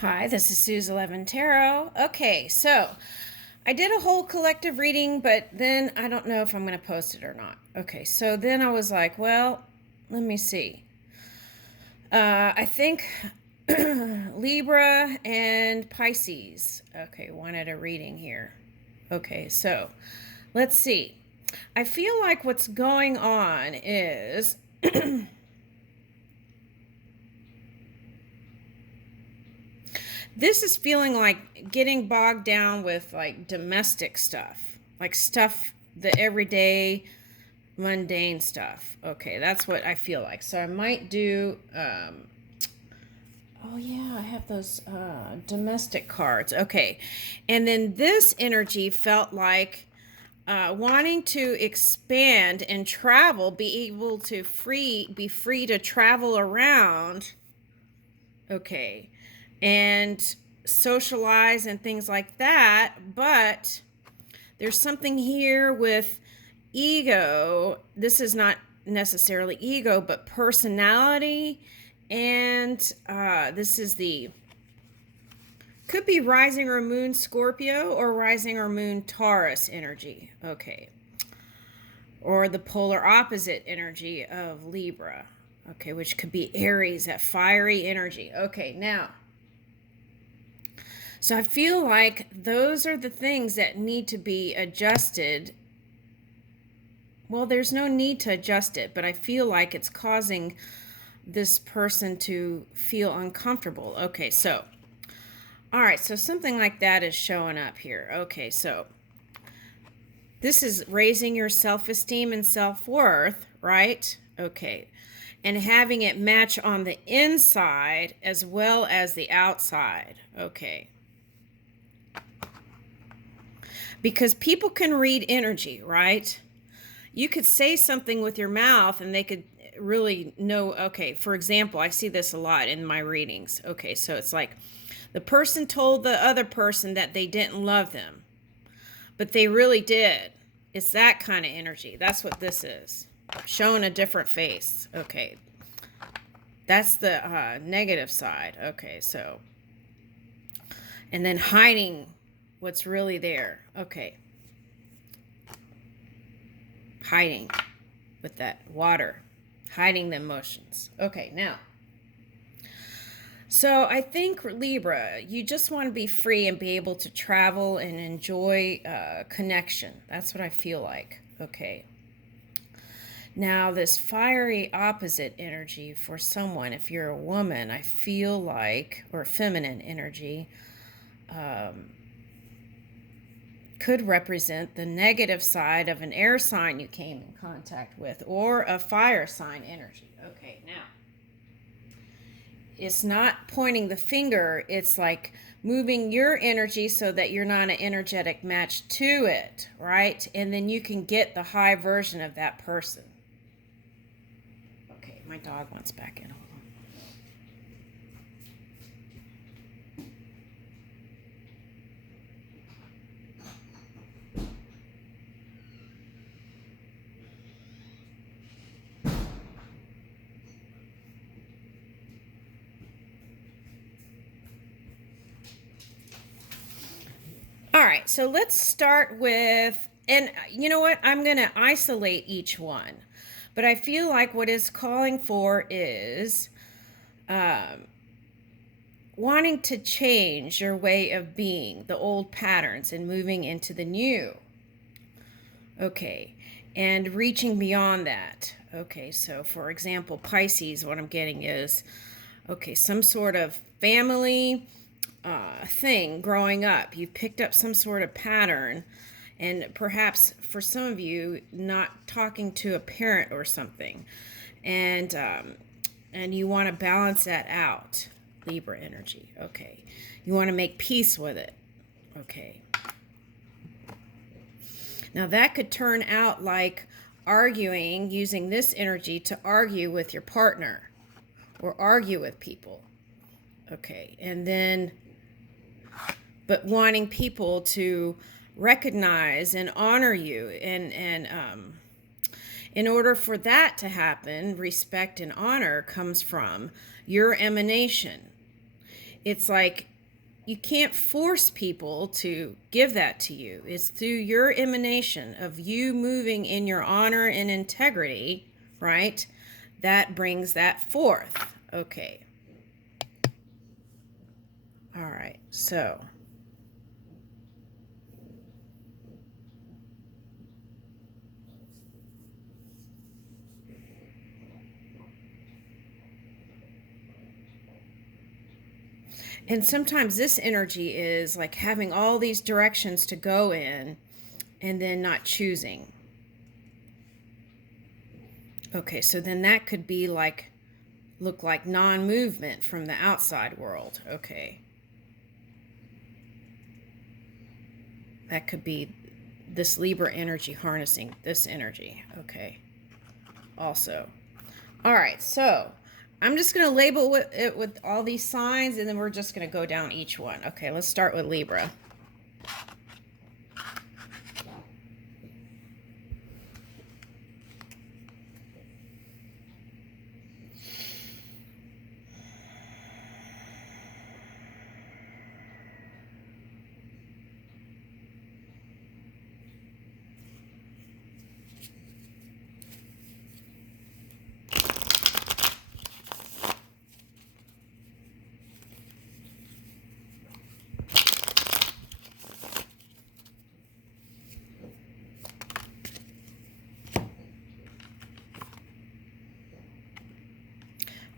Hi, this is Suze 11 Tarot. Okay, so I did a whole collective reading, but then I don't know if I'm going to post it or not. Okay, so then I was like, well, let me see. I think Libra and Pisces. Okay, wanted a reading here. Okay, so let's see. I feel like what's going on is this is feeling like getting bogged down with like domestic stuff, like stuff, the everyday mundane stuff. Okay, that's what I feel like. So I might do, oh yeah, I have those domestic cards. Okay, and then this energy felt like wanting to expand and travel, be able to be free to travel around. Okay, and socialize and things like that. But there's something here with ego. This is not necessarily ego, but personality. And this is the, could be rising or moon Scorpio or rising or moon Taurus energy. Okay. Or the polar opposite energy of Libra. Okay, which could be Aries, that fiery energy. Okay, now, so I feel like those are the things that need to be adjusted. Well, there's no need to adjust it, but I feel like it's causing this person to feel uncomfortable. Okay, so, all right, so something like that is showing up here. Okay, so this is raising your self-esteem and self-worth, right? Okay, and having it match on the inside as well as the outside. Okay. Because people can read energy, right? You could say something with your mouth and they could really know. Okay, for example, I see this a lot in my readings. Okay, so it's like the person told the other person that they didn't love them, but they really did. It's that kind of energy. That's what this is. Showing a different face. Okay, that's the negative side. Okay, so, and then hiding what's really there. Okay, hiding with that water, hiding the emotions. Okay, now, so I think Libra, you just want to be free and be able to travel and enjoy connection. That's what I feel like. Okay. Now, this fiery opposite energy for someone, if you're a woman, I feel like, or feminine energy, could represent the negative side of an air sign you came in contact with, or a fire sign energy. Okay, now, it's not pointing the finger, it's like moving your energy so that you're not an energetic match to it, right? And then you can get the high version of that person. Okay, my dog wants back in. Hold on. All right, so let's start with, and you know what? I'm going to isolate each one. But I feel like what it's calling for is wanting to change your way of being, the old patterns, and moving into the new. Okay, and reaching beyond that. Okay, so for example, Pisces, what I'm getting is, okay, some sort of family thing growing up. You've picked up some sort of pattern, and perhaps for some of you, not talking to a parent or something, and you want to balance that out. Libra energy. Okay, you want to make peace with it. Okay. Now that could turn out like arguing, using this energy to argue with your partner or argue with people. Okay, and then, but wanting people to recognize and honor you, and in order for that to happen, respect and honor comes from your emanation. it's like you can't force people to give that to you. It's through your emanation of you moving in your honor and integrity, right? That brings that forth. Okay. All right. So and sometimes this energy is like having all these directions to go in and then not choosing. Okay, so then that could be like, look like non-movement from the outside world. Okay. That could be this Libra energy harnessing this energy. Okay. Also. All right, so I'm just going to label it with all these signs, and then we're just going to go down each one. Okay, let's start with Libra.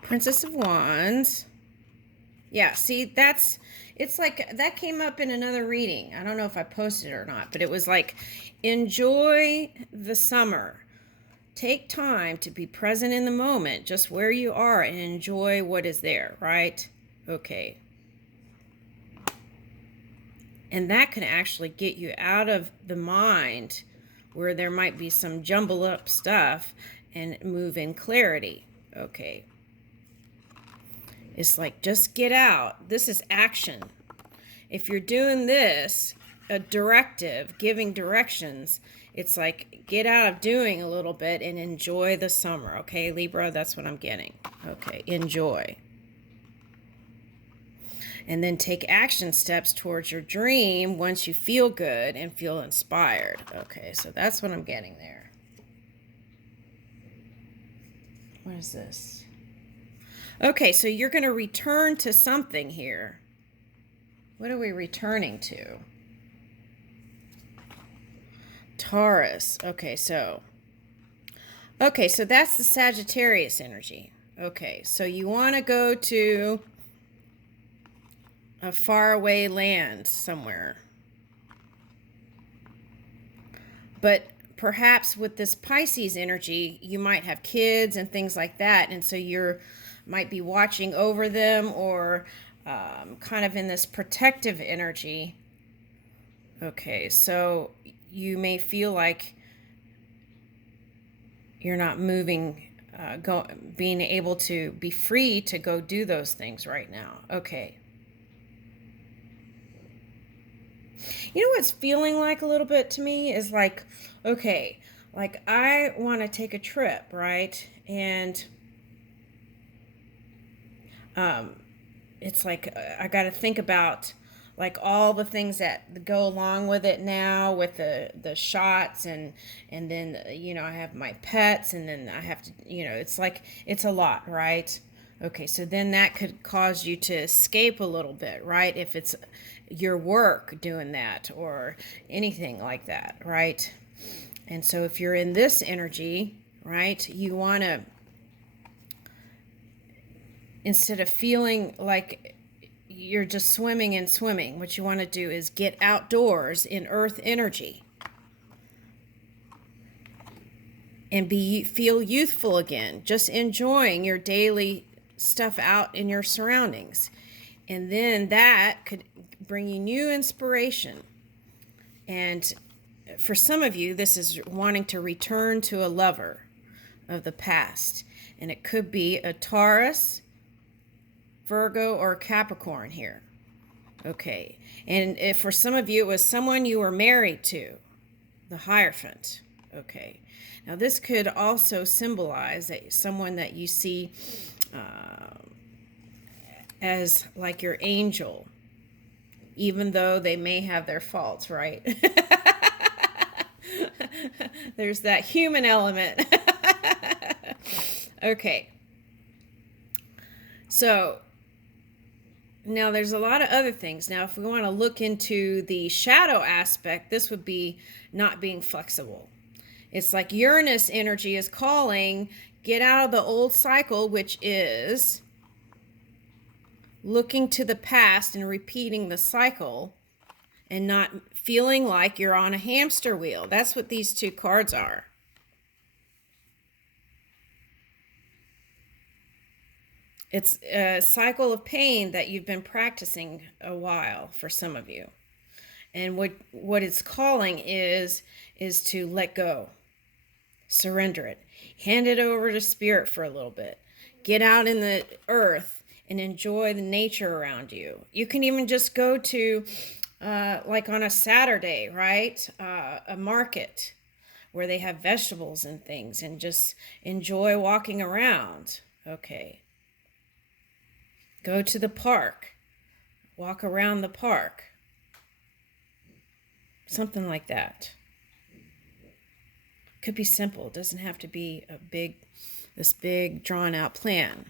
Princess of Wands. Yeah, see, it's like that came up in another reading. I don't know if I posted it or not, but it was like, enjoy the summer. Take time to be present in the moment, just where you are, and enjoy what is there, right? Okay. And that can actually get you out of the mind where there might be some jumbled up stuff and move in clarity. Okay. It's like, just get out. This is action. If you're doing this, a directive, giving directions, it's like, get out of doing a little bit and enjoy the summer. Okay, Libra, that's what I'm getting. Okay, enjoy. And then take action steps towards your dream once you feel good and feel inspired. Okay, so that's what I'm getting there. What is this? Okay, so you're going to return to something here. What are we returning to? Taurus. Okay, so that's the Sagittarius energy. Okay, so you want to go to a faraway land somewhere. But perhaps with this Pisces energy, you might have kids and things like that, and so you're might be watching over them, or kind of in this protective energy. Okay, so you may feel like you're not moving, being able to be free to go do those things right now. Okay. You know what's feeling like a little bit to me is like, okay, like I want to take a trip, right? And it's like I got to think about like all the things that go along with it now, with the shots, and then I have my pets, and then I have to, it's like it's a lot, right? Okay, so then that could cause you to escape a little bit, right? If it's your work doing that or anything like that, right? And so if you're in this energy, right, you want to, instead of feeling like you're just swimming and swimming, what you want to do is get outdoors in earth energy and feel youthful again, just enjoying your daily stuff out in your surroundings. And then that could bring you new inspiration. And for some of you, this is wanting to return to a lover of the past. And it could be a Taurus, Virgo, or Capricorn here. Okay. And if for some of you, it was someone you were married to, the Hierophant. Okay. Now, this could also symbolize that someone that you see as like your angel, even though they may have their faults, right? There's that human element. Okay. So now there's a lot of other things. Now, if we want to look into the shadow aspect, this would be not being flexible. It's like Uranus energy is calling, get out of the old cycle, which is looking to the past and repeating the cycle and not feeling like you're on a hamster wheel. That's what these two cards are. It's a cycle of pain that you've been practicing a while for some of you. And what it's calling is to let go. Surrender it. Hand it over to spirit for a little bit. Get out in the earth and enjoy the nature around you. You can even just go to, like on a Saturday, right? A market where they have vegetables and things, and just enjoy walking around. Okay. Go to the park. Walk around the park. Something like that. Could be simple. It doesn't have to be this big drawn out plan.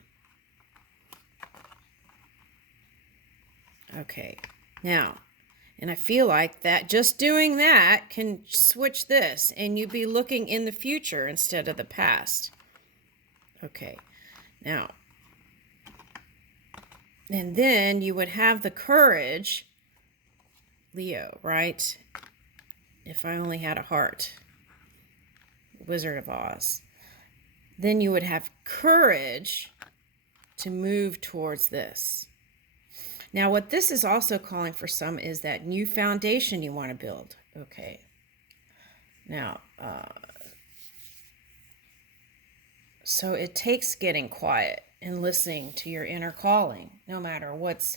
Okay. Now, and I feel like that just doing that can switch this and you'd be looking in the future instead of the past. Okay. Now, and then you would have the courage, Leo, right? If I only had a heart. Wizard of Oz. Then you would have courage to move towards this. Now, what this is also calling for some is that new foundation you want to build. Okay. Now, so it takes getting quiet and listening to your inner calling, no matter what's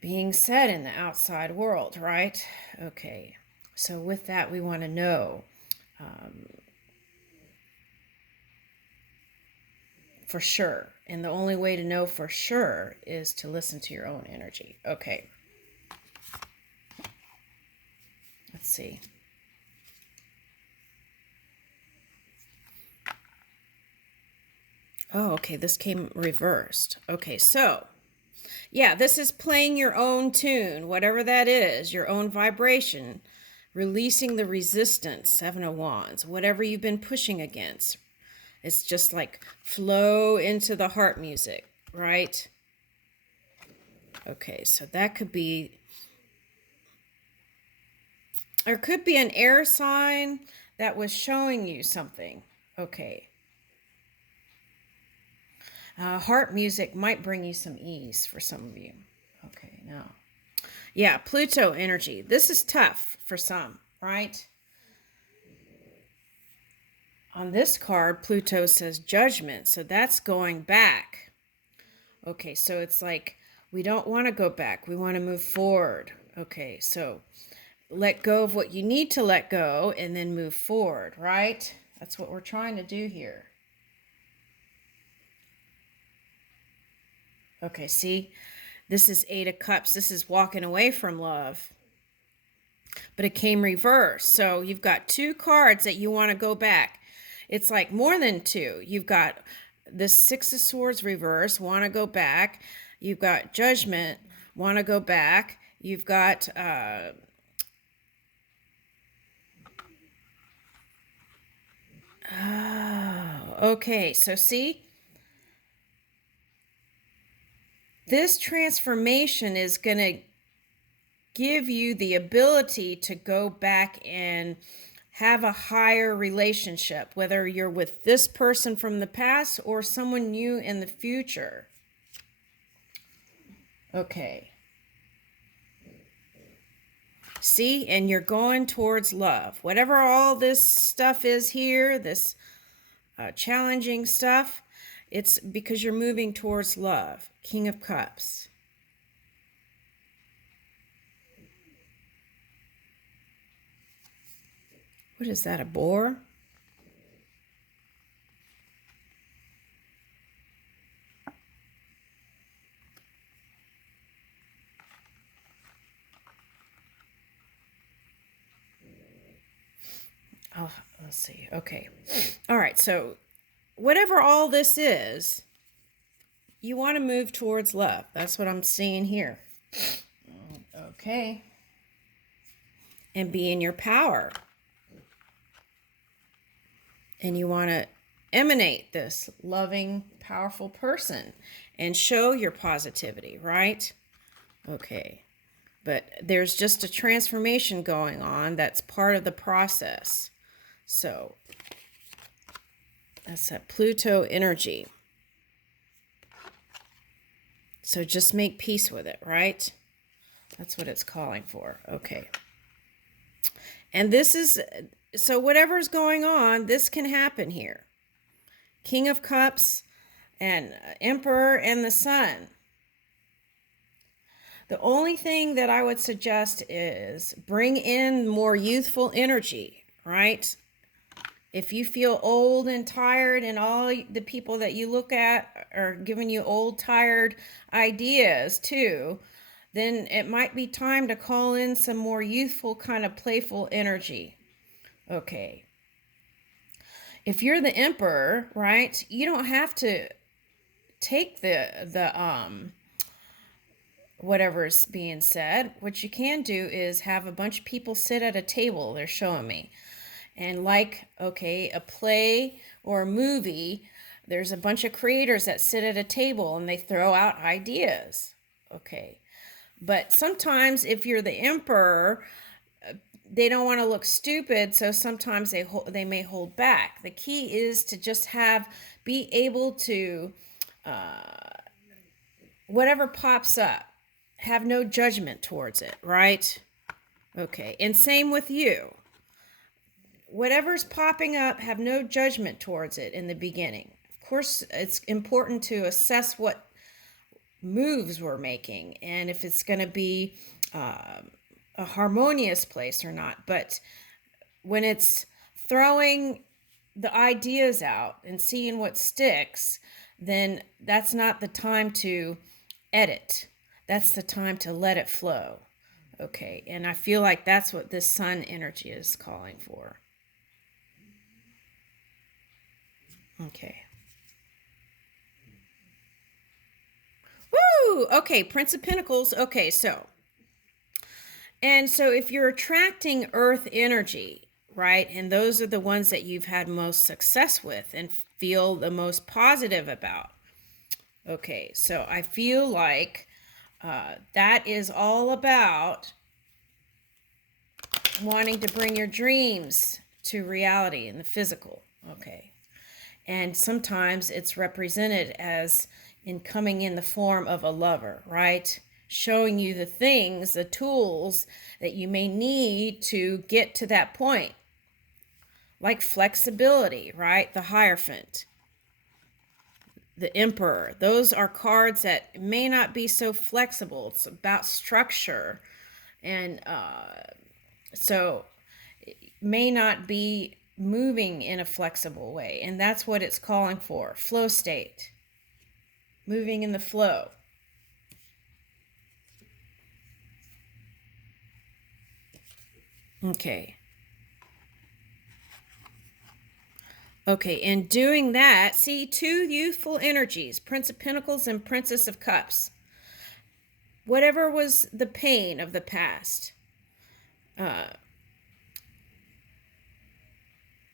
being said in the outside world, right? Okay. So with that, we want to know for sure. And the only way to know for sure is to listen to your own energy. Okay. Let's see. Oh, okay. This came reversed. Okay, so yeah, this is playing your own tune, whatever that is, your own vibration, releasing the resistance, Seven of Wands, whatever you've been pushing against. It's just like flow into the heart music, right? Okay, so that could be, or could be an air sign that was showing you something. Okay. Heart music might bring you some ease for some of you. Okay, now. Yeah, Pluto energy. This is tough for some, right? On this card, Pluto says judgment, so that's going back. Okay, so it's like we don't want to go back. We want to move forward. Okay, so let go of what you need to let go and then move forward, right? That's what we're trying to do here. Okay, see? This is Eight of Cups. This is walking away from love. But it came reversed. So you've got two cards that you want to go back. It's like more than two. You've got the Six of Swords reverse, want to go back. You've got Judgment, want to go back. You've got okay, so see? This transformation is going to give you the ability to go back and have a higher relationship, whether you're with this person from the past or someone new in the future. Okay. See, and you're going towards love. Whatever all this stuff is here, this challenging stuff, it's because you're moving towards love. King of Cups. What is that, a boar? Oh, let's see. Okay. All right. So whatever all this is, you want to move towards love. That's what I'm seeing here. Okay. And be in your power. And you want to emanate this loving, powerful person and show your positivity, right? Okay. But there's just a transformation going on that's part of the process. So that's that Pluto energy. So just make peace with it, right? That's what it's calling for. Okay. And this is, so whatever's going on, this can happen here. King of Cups and Emperor and the Sun. The only thing that I would suggest is bring in more youthful energy, right? If you feel old and tired and all the people that you look at are giving you old, tired ideas too, then it might be time to call in some more youthful, kind of playful energy. Okay. If you're the Emperor, right, you don't have to take the whatever's being said. What you can do is have a bunch of people sit at a table, they're showing me. And like, okay, a play or a movie, there's a bunch of creators that sit at a table and they throw out ideas. Okay. But sometimes if you're the Emperor, they don't want to look stupid, so sometimes they may hold back. The key is to just be able to, whatever pops up, have no judgment towards it, right? Okay, and same with you. Whatever's popping up, have no judgment towards it in the beginning. Of course, it's important to assess what moves we're making and if it's going to be a harmonious place or not. But when it's throwing the ideas out and seeing what sticks, then that's not the time to edit. That's the time to let it flow. Okay, and I feel like that's what this Sun energy is calling for. Okay. Woo! Okay, Prince of Pentacles. Okay, so if you're attracting Earth energy, right, and those are the ones that you've had most success with and feel the most positive about. Okay, so I feel like that is all about wanting to bring your dreams to reality in the physical. Okay. And sometimes it's represented as in coming in the form of a lover, right? Showing you the things, the tools that you may need to get to that point. Like flexibility, right? The Hierophant, the Emperor. Those are cards that may not be so flexible. It's about structure. And so it may not be moving in a flexible way, and that's what it's calling for. Flow state, moving in the flow. Okay, and doing that, see, two youthful energies, Prince of Pentacles and Princess of Cups. Whatever was the pain of the past,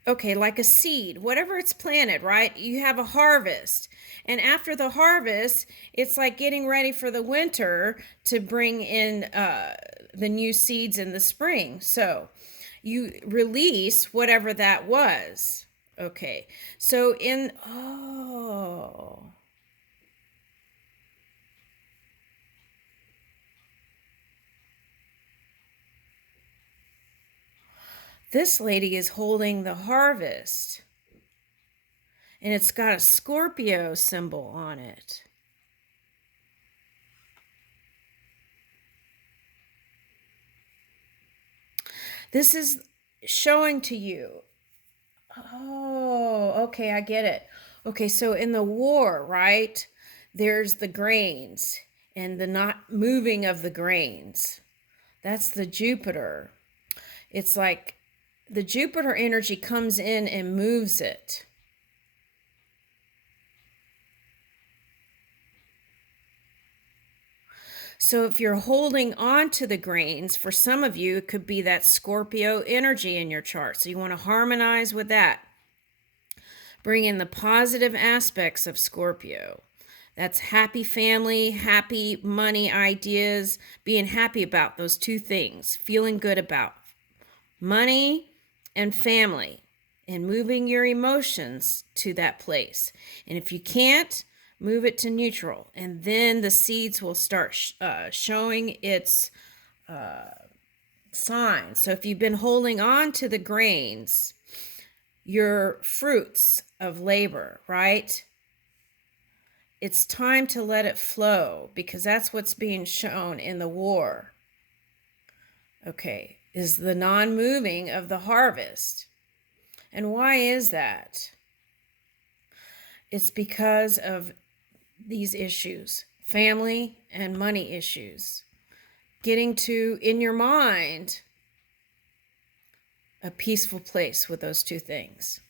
okay, like a seed, whatever it's planted, right? You have a harvest. And after the harvest, it's like getting ready for the winter to bring in the new seeds in the spring. So you release whatever that was. Okay. So this lady is holding the harvest. And it's got a Scorpio symbol on it. This is showing to you. Oh, okay, I get it. Okay, so in the war, right, there's the grains and the not moving of the grains. That's the Jupiter. It's like the Jupiter energy comes in and moves it. So if you're holding on to the grains, for some of you, it could be that Scorpio energy in your chart. So you want to harmonize with that. Bring in the positive aspects of Scorpio. That's happy family, happy money ideas, being happy about those two things, feeling good about money and family, and moving your emotions to that place. And if you can't, move it to neutral, and then the seeds will start showing its signs. So if you've been holding on to the grains, your fruits of labor, right? It's time to let it flow, because that's what's being shown in the war. Okay, is the non-moving of the harvest. And why is that? It's because of these issues, family and money issues. Getting to, in your mind, a peaceful place with those two things.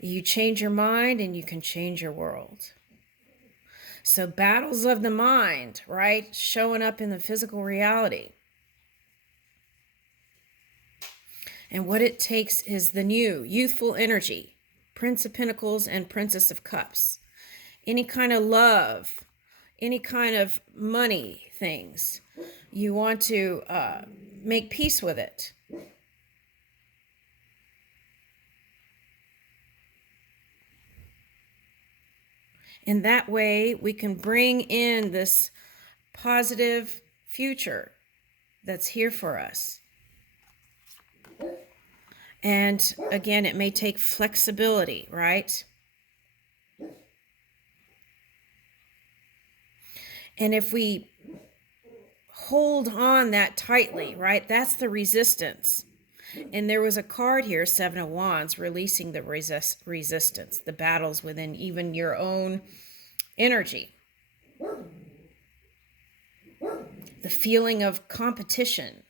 You change your mind and you can change your world. So battles of the mind, right? Showing up in the physical reality. And what it takes is the new, youthful energy. Prince of Pentacles and Princess of Cups. Any kind of love, any kind of money things. You want to make peace with it. In that way, we can bring in this positive future that's here for us. And again, it may take flexibility, right? And if we hold on that tightly, right, that's the resistance. And there was a card here, Seven of Wands, releasing the resistance, the battles within even your own energy. The feeling of competition.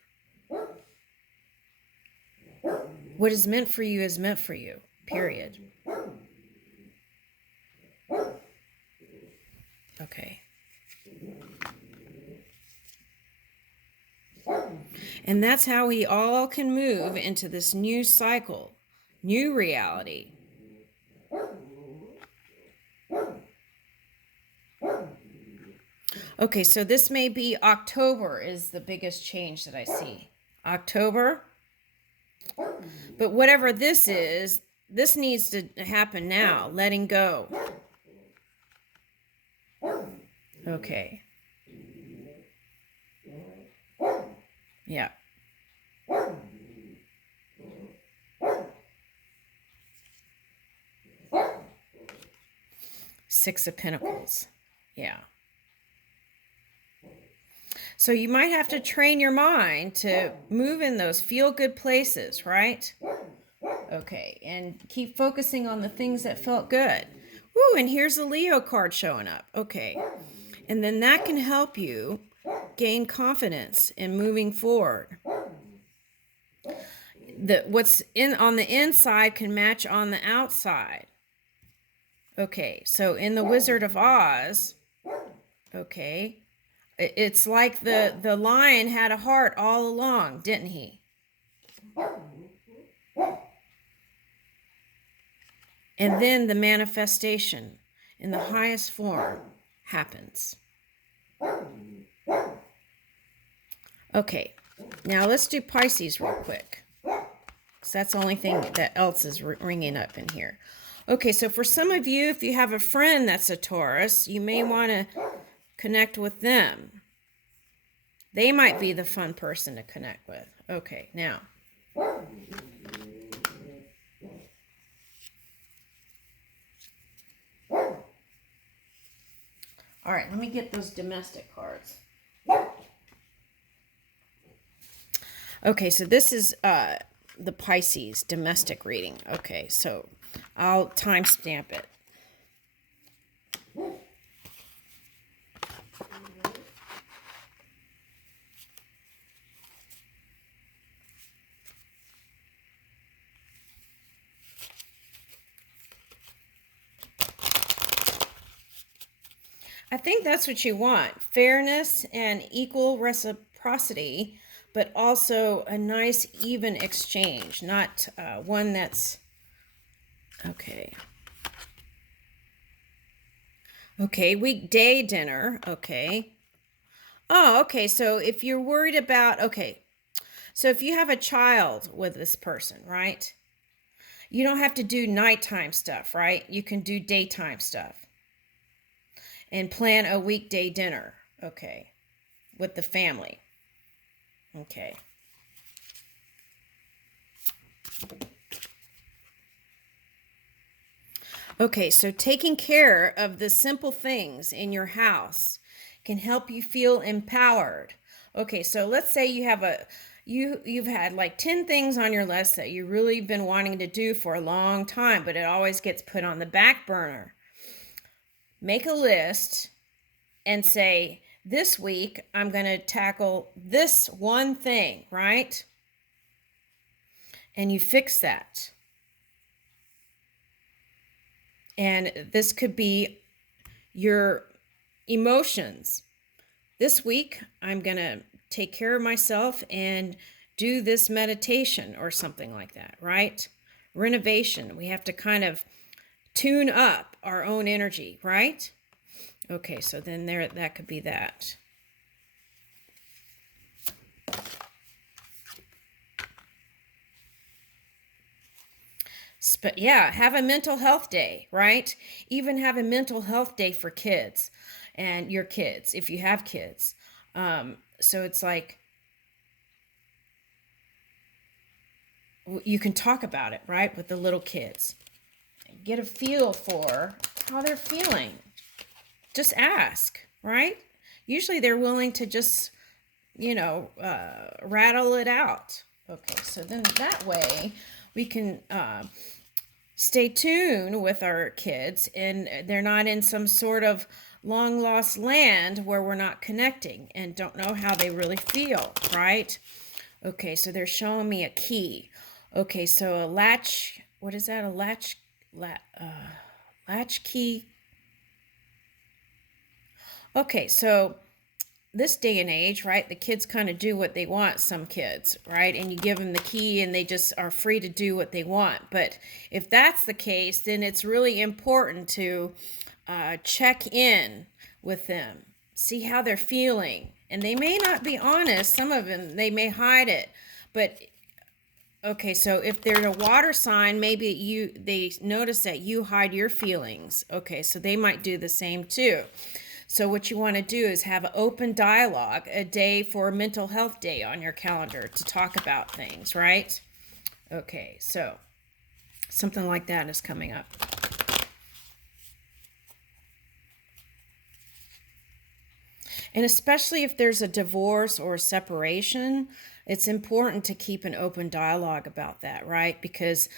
What is meant for you, period. Okay. And that's how we all can move into this new cycle, new reality. Okay, so this may be October is the biggest change that I see. October. But whatever this is, this needs to happen now. Letting go. Okay. Yeah. Six of Pentacles. Yeah. So you might have to train your mind to move in those feel-good places, right? Okay, and keep focusing on the things that felt good. Woo, and here's a Leo card showing up. Okay, and then that can help you gain confidence in moving forward. What's on the inside can match on the outside. Okay, so in the Wizard of Oz, okay, it's like the lion had a heart all along, didn't he? And then the manifestation in the highest form happens. Okay, now let's do Pisces real quick, because that's the only thing that else is ringing up in here. Okay, so for some of you, if you have a friend that's a Taurus, you may want to connect with them. They might be the fun person to connect with. Okay, now. All right, let me get those domestic cards. Okay, so this is the Pisces domestic reading. Okay, so I'll timestamp it. I think that's what you want. Fairness and equal reciprocity, but also a nice, even exchange, not one that's... Okay. Okay, weekday dinner. Okay. Oh, okay. So if you're worried about... Okay. So if you have a child with this person, right? You don't have to do nighttime stuff, right? You can do daytime stuff. And plan a weekday dinner. Okay. With the family. Okay. Okay, so taking care of the simple things in your house can help you feel empowered. Okay, so let's say you have you've had like 10 things on your list that you really been wanting to do for a long time, but it always gets put on the back burner. Make a list and say, this week I'm going to tackle this one thing, right? And you fix that. And this could be your emotions. This week, I'm going to take care of myself and do this meditation or something like that, right? Renovation. We have to kind of tune up our own energy, right? Okay, so then that could be that. But yeah, have a mental health day, right? Even have a mental health day for kids and your kids, if you have kids. So it's like, you can talk about it, right, with the little kids. Get a feel for how they're feeling. Just ask, right? Usually they're willing to just, rattle it out. Okay, so then that way we can stay tuned with our kids, and they're not in some sort of long lost land where we're not connecting and don't know how they really feel, right? Okay, so they're showing me a key. Okay, so a latch, what is that? A latch key. Okay, so this day and age, right, the kids kind of do what they want, some kids, right? And you give them the key and they just are free to do what they want. But if that's the case, then it's really important to check in with them, see how they're feeling. And they may not be honest. Some of them, they may hide it. But okay, so if they're a water sign, maybe they notice that you hide your feelings. Okay, so they might do the same too. So what you want to do is have an open dialogue, a day for a mental health day on your calendar to talk about things, right? Okay, so something like that is coming up. And especially if there's a divorce or a separation, it's important to keep an open dialogue about that, right? Because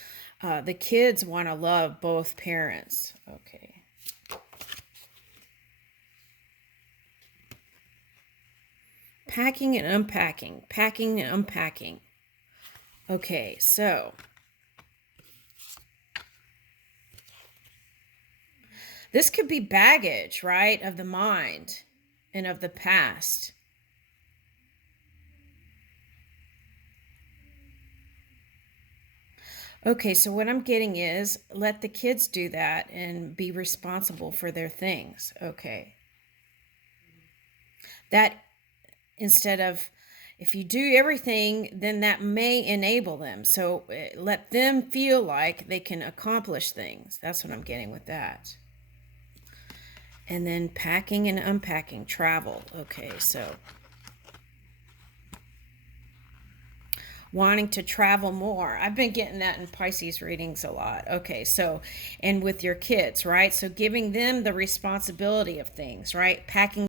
the kids want to love both parents. Okay. Packing and unpacking, packing and unpacking. Okay, so this could be baggage, right, of the mind and of the past. Okay, so what I'm getting is let the kids do that and be responsible for their things. Okay. That instead of, if you do everything, then that may enable them. So let them feel like they can accomplish things. That's what I'm getting with that. And then packing and unpacking, travel. Okay, so wanting to travel more. I've been getting that in Pisces readings a lot. Okay, so, and with your kids, right? So giving them the responsibility of things, right? Packing